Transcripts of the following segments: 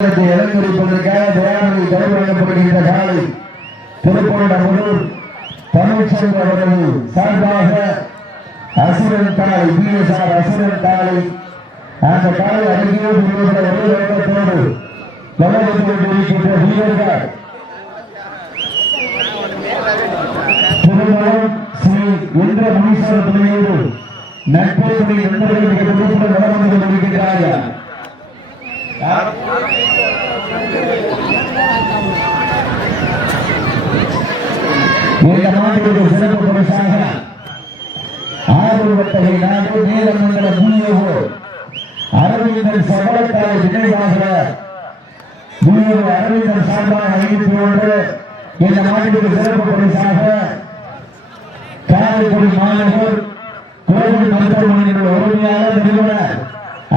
இறங்கியிருப்பதற்காக தயாரில் கைவிடப்படுகின்ற காலை திருப்பூர் தமிழ்ச்செல்வ அவர்கள் சார்பாக அசுரன் காலை பிஎஸ்ஆர் அசுரன் காலை அந்த காலை அருகே ஒருவரோடு கவனித்துக் கொண்டிருக்கின்ற வீரர்கள் திருமணம் ஸ்ரீ இந்திர முனீஸ்வர துணையோடு நட்புறி நண்பர்கள் மிக விருப்பம் வளர்ந்து கொண்டிருக்கிறார்கள். இந்த நாட்டிற்கு சிறப்பு பரிசாக ஆர்வத்தகை நாடு நீலமங்கல முனியோ அரவிந்தன் சபலத்தாரை நினைவாக முனியோ அரவிந்தன் சார்பாக அறிவித்து இந்த நாட்டிற்கு சிறப்பு பரிசாக காரைக்குடி மாநகர் கோவில் மருத்துவமனையின் உரிமையாளர் நிறுவனர்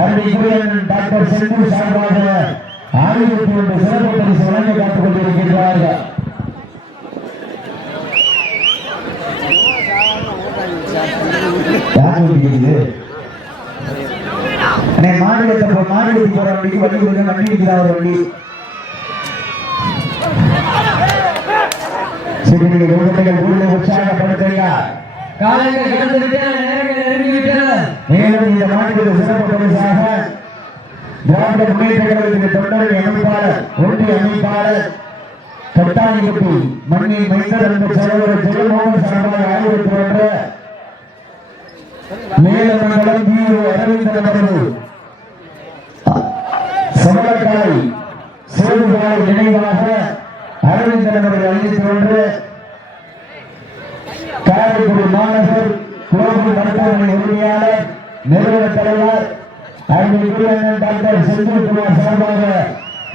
அருள்குரியன் டாக்டர் செல்வி சார்பாக 1001 சிறப்பு பரிசு வழங்க காத்துக் கொண்டிருக்கிறார்கள். மாநிலத்துக்கு போற வண்டிக்கு வண்டி வண்டி இருக்கிறார் வண்டி சரி நீங்க உற்சாகப்படுத்துறீங்க. மேலும் இந்த மாநில சிறப்பு பரிசாக திராவிட முன்னேற்ற கழகத்தின் தொண்டர்கள் அமைப்பாளர் ஒன்றிய அமைப்பாளர் கட்டாணிக்குட்டி மண்ணின் மைந்தர் என்ற சகோதரர் ஜெயமோகன் சார்பாக 1001 மேலமங்கலம் வீரோ அரவிந்தன் அவர்கள் சமலக்காலை சேதுகாலை நினைவாக அரவிந்தன் அவர்கள் அறிவித்து காரைக்குடி மாநகர் கோவில் மருத்துவமனை உரிமையாளர் நிறுவன தலைவர் அருள்குரியன் டாக்டர் செந்தில்குமார் சார்பாக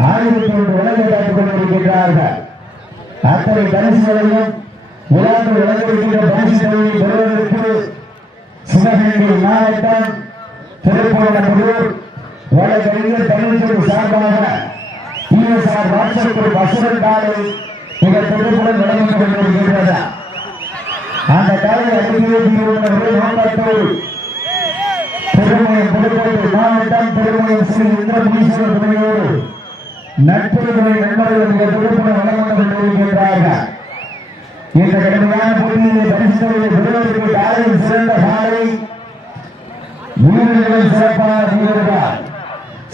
1001 வழங்க காத்துக் கொண்டிருக்கிறார்கள். அத்தனை பரிசுகளையும் விழாக்கு வழங்கியிருக்கின்ற பரிசுகளை பெறுவதற்கு சிவகங்கை மாவட்டம் திருப்பூர் வழக்கறிஞர் தமிழ்ச்செல்வி சார்பாக பிஎஸ்ஆர் வாட்ஸ்அப் அசுரன் காலை மிக திருப்புடன் வழங்கிக் கொண்டிருக்கின்றது. அந்த காலை திருமயம் புதுக்கோட்டை மாவட்டம் திருமயம் ஸ்ரீ இந்திர முனீஸ்வரர் துணையோடு நட்புறவுகளை நண்பர்கள் மிக திருப்புடன் வழங்கிக் கொண்டிருக்கின்றார்கள். இந்த கடுமையான போட்டியிலே பரிசுகளை பெறுவதற்கு காலையில் சிறந்த காலை வீரர்கள் சிறப்பான வீரர்கள்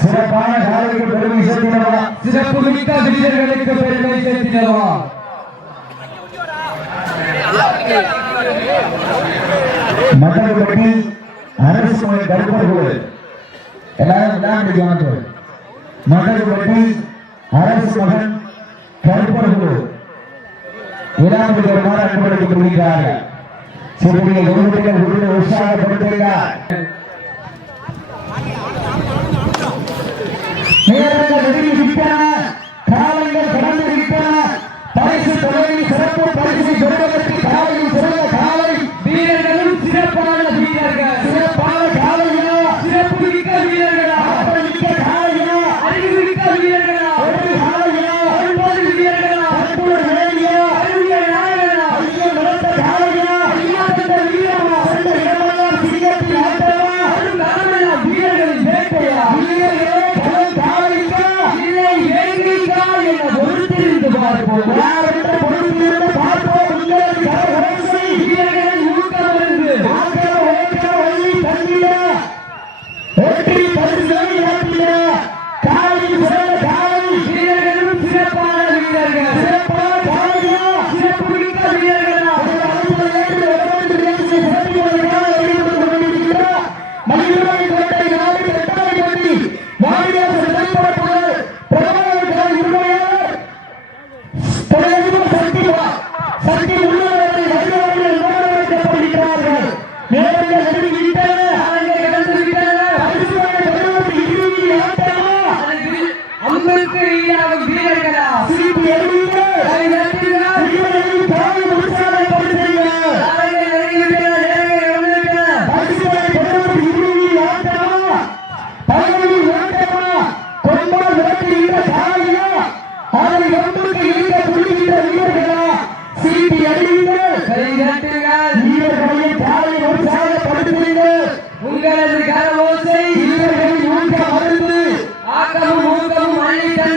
சிறப்பான காலைக்கு பெருமை சேர்த்தினவா சிறப்பு மிக்க வீரர்களுக்கு பெருமை சேர்த்தினவா மதகுபட்டி அரசு கருப்பர்கள் எல்லாரும் விளையாண்டு மதகுபட்டி அரசு மகன் கருப்பர்கள் விழாவுக்கு வருமாறு அன்படுத்திக் கொள்கிறார்கள். சிறுமியை குடும்பத்தினர் உள்ள உற்சாகப்படுத்துகிறார். நேரங்கள் நெருங்கி விட்டன, காலங்கள் கடந்து விட்டன. பரிசு தொகையில் சிறப்பு பரிசு பெறுவதற்கு காலையில் சிறந்த காலை வீரர்களும் சிறப்பான வீரர்கள் சிறப்பான காலையா சிறப்பு மிக்க வீரர்களா மிக்க காலையா அறிவு மிக்க வீரர்களா ஒரு காலையா 9 வீரர்களா 10 வேலையா அறிவிய நாயகனா ஐயா நடத்த காலையா ஐயா தந்த வீரமா அந்த இடமெல்லாம் சிங்கத்தின் ஆட்டமா அருங்காமலா வீரர்களின் வேட்டையா வீரர்களே காலையா இல்லை வேங்கைக்கா என பொறுத்திருந்து பார்ப்போம். உங்களது கரவோசை வீரர்களின் ஊக்கம் மருந்து ஆக்கமும் ஊக்கமும் அள்ளித்தர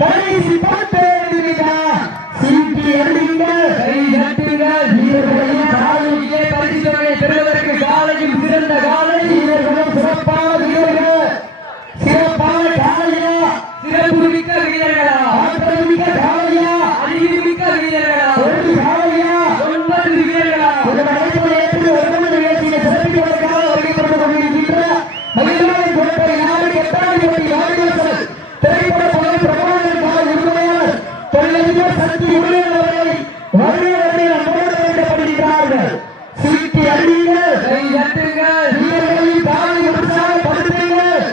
கடைசி 10 நிமிடம். சீட்டி அடிங்கள், கை தட்டுங்கள். வீரர்களையும் காலையிலே பரிசு தொகையை பெறுவதற்கு காலையும் சிறந்த காலை வீரர்களும் சிறப்பான வீரர்கள். சிறப்பான காலையா, சிறப்பு மிக்க வீரர்களா, ஆற்றல் மிக்க காலையா, அறிவு மிக்க வீரர்களா, ஒரு காலையா, 9 வீரர்களா. இந்த நடைமுறை ஏற்று ஒருவன் நிகழ்ச்சியை சிறப்பிப்பதற்காக வருகை தந்து கொண்டிருக்கின்ற மகிழ்வான கோட்டை நாடு கெட்டாடிப்பட்டி வாரிவாசல் திரைப்பட பகுதி பிரபாகரனுக்காக உரிமையாளர் தொழிலதிபர் சக்தி உரிமையாளரை வருகை நம்மோடு வைக்கப்படுகிறார்கள். சீட்டி அடியுங்கள், கை தட்டுங்கள். வீரர்களின் காலை உற்சாகப்படுத்துங்கள்.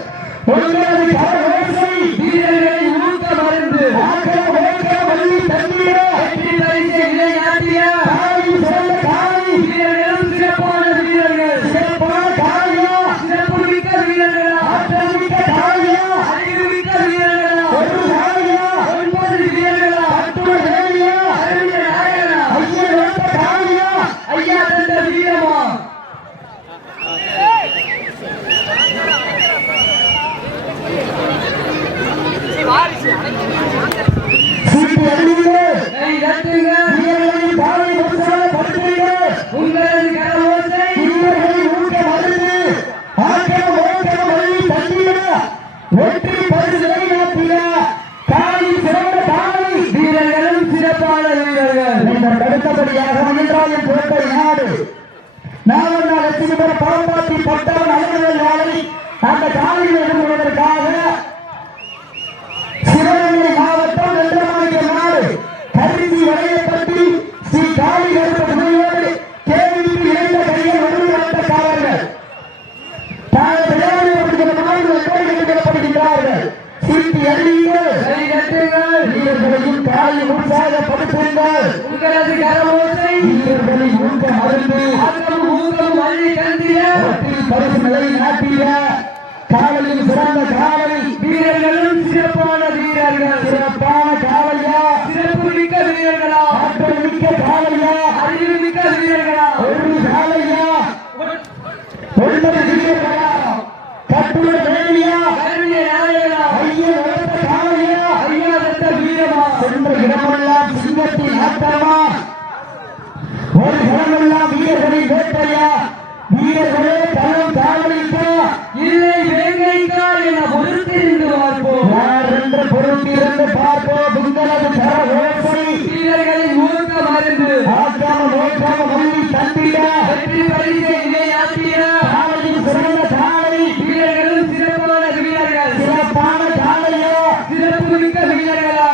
உங்களது கரகோசை வீரர்களின் ஊக்க மருந்து ஆக்க ஓக்க வள்ளி தண்ணீர வெற்றி பரிசை விளையாட்டிய காலையும் சிறந்த காலை வீரர்களும் சிறப்பான வீரர்கள். சிறப்பான காலையா, சிறப்பு மிக்க வீரர்களா, ஆற்றல் மிக்க காலையா, அறிவு மிக்க வீரர்களா, ஒரு காலையா, 9 வீரர்களா, அட்டுட வேலையா, அறிஞர் நாயகனா, ஐயா வளர்த்த காலையா, ஐயா தந்த வீரமா. சீட்டி அடியுங்கள், கை தட்டுங்கள். வீரர்களின் காலை உற்சாகப்படுத்துங்கள். உங்களது கரவோசை வீரர்களின் ஊக்க மருந்து ஆக்கம் ஓக்கம் வள்ளி தண்ணீர வெற்றி பரிசு விளையாட்டிய காலையும் சிறந்த காலை வீரர்களும் சிறப்பான வீரர்கள். இதற்கு அடுத்தபடியாக மகிழ்ராயன் கோட்டை நாடு நாவண்ணா லட்சுமிபுரம் பாம்பாட்டி பட்டவன் அலுவலர் வேலை அந்த காலையில் எதிர்கொள்வதற்காக சிவகங்கை மாவட்டம் வெள்ளமாணிக்க நாடு கருச்சி வளையப்பட்டி ஸ்ரீ காளி கருப்ப துணையோடு கேள்வி இணைந்த கையில் வட்டாரர்கள் தாங்கள் விளையாடுகிறார்கள். சீட்டி அடியுங்கள், கை தட்டுங்கள். வீரர்களையும் காலையும் உற்சாகப்படுத்துங்கள். உங்களது கரவோசை வீரர்களின் ஊக்க மருந்து ஆக்கம் ஊக்கம் வள்ளி தந்திர வெற்றி பரிசு நிலைநாட்டிய காலையும் சிறந்த காலை வீரர்களும் சிறப்பான வீரர்கள். சிறப்பான காலையா, சிறப்பு மிக்க வீரர்களா, ஆற்றல் மிக்க காலையா, அறிவு மிக்க வீரர்களா, ஒரு காலையா, 9 வீரர்களா, கட்டுட வேலியா, அறிஞர் நாயகனா, ஐயா வளர்த்த காலையா, ஐயா தந்த வீரமா. சென்ற இடமெல்லாம் சிங்கத்தின் ஆட்டமா, ஒரு இடமெல்லாம் வீரர்களின் வேட்டையா. வீரர்களே களம் காவலிக்கா இல்லை வேங்கைக்கா என பொறுத்திருந்து பார்ப்போம். யார் என்று பொறுத்திருந்து பார்ப்போம். உங்களது கரகோசை வீரர்களின் ஊக்க மருந்து ஆக்காம நோக்காம வள்ளி தந்திட வெற்றி பரிசை விளையாட்டிய காலையும் சிறந்த காலை வீரர்களும் சிறப்பான வீரர்கள். சிறப்பான காலையா, சிறப்பு மிக்க வீரர்களா,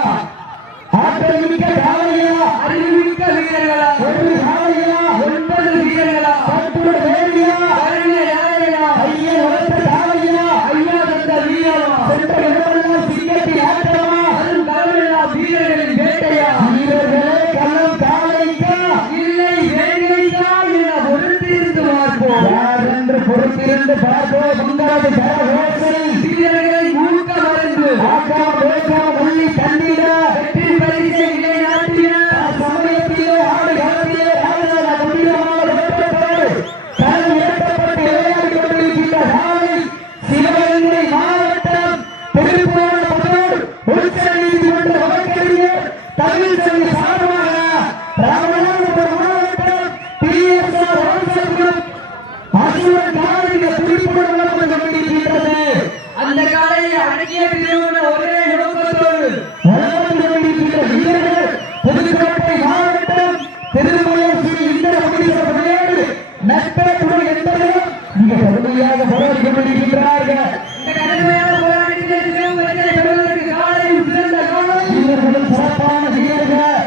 ஆற்றல் மிக்க காலையா, அறிவு மிக்க வீரர்களா, ஒரு காலையா, 9 வீரர்களா, கட்டுட வேலியா, அறிஞர் நாயகனா, ஐயா வளர்த்த காலையா, ஐயா தந்த வீரமா. சென்ற இடமெல்லாம் சிங்கத்தின் ஆட்டமா, அதுவும் களமெல்லாம் வீரர்களின் வேட்டையா. வீரர்களே களம் காலைக்கா இல்லை வேங்கைக்கா என பொறுத்திருந்து பார்ப்போம். யார் என்று பொறுத்திருந்து பார்ப்போம். உங்களது கரகோசை வீரர்களின் ஊக்க மருந்து ஆக்காம வேக்காம வள்ளி தந்திட வெற்றி பரிசை விளையாட்டிய சமயத்திலே ஆடு களத்திலே ராஜராஜ கம்பீரமாக வெற்றப்பட்டு களம் ஏற்றப்பட்டு விளையாடி கொண்டிருக்கின்ற காலை சிவகங்கை மாவட்டம் திருப்புவனப்பட்டூர் உச்ச நீதிமன்ற வழக்கறிஞர் தமிழ்ச்செல்வி சார்பாக ராமநாதபுரம் மாவட்டம் PSR ராமசாமி அசுரன் காலையில துடிப்புடன் வளர்ந்து கொண்டிருக்கின்றது. அந்த காலையை அடக்கிய திருவண்ண ஒரே நோக்கத்தோடு வளர்ந்து கொண்டிருக்கின்ற வீரர்கள் புதுக்கோட்டை மாவட்டம் திருமலையம் ஸ்ரீ இந்திர மகேஸ்வரர் நட்பேற்றுடன் என்பதையும் மிக கடுமையாக போராடி கொண்டிருக்கிறார்கள். இந்த கடுமையான போராட்டத்திலே பெறுவதற்கு காலையும் சிறந்த காலை வீரர்களும் சிறப்பான வீரர்கள்.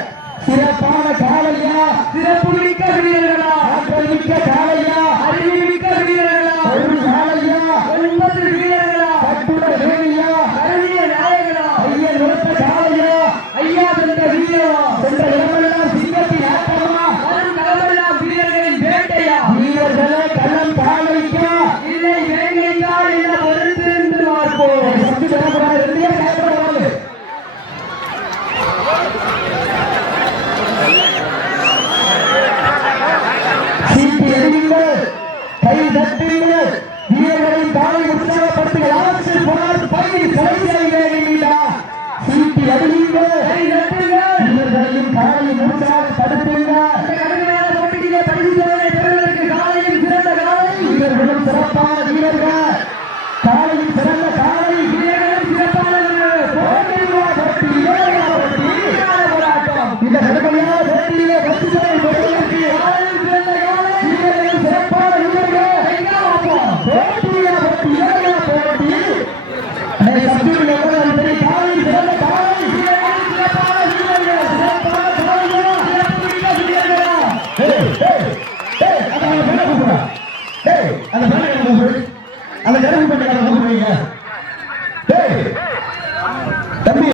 சிறப்பான காலையா, சிறப்பு மிக்க வீரர்களா, ஆற்றல் மிக்க காலையா, அறிவு மிக்க வீரர்களா, ஒரு காலையா, 9 வீரர்களா, கட்டுட வேலியா, அறிஞர் நாயகனா, ஐயா வளர்த்த காலையா, ஐயா தந்த வீரமா. சென்ற இடமெல்லாம் சிங்கத்தின் ஆட்டமா, அதுவும் களமெல்லாம் வீரர்களின் வேட்டையா. வீரர்களே களம் காலைக்கா இல்லை வேங்கைக்கா என பொறுத்திருந்து பார்ப்போம். சக்தி பெறப்படாது ரெண்டே கேட்கப்படாது. சீட்டி எறியுங்கள், கை தட்டுங்கள். வீரர்களின் காலை உற்சாகப்படுத்துங்கள். ஆட்சி போராட்டு பகுதி கடைசியாக சீட்டி நான்கு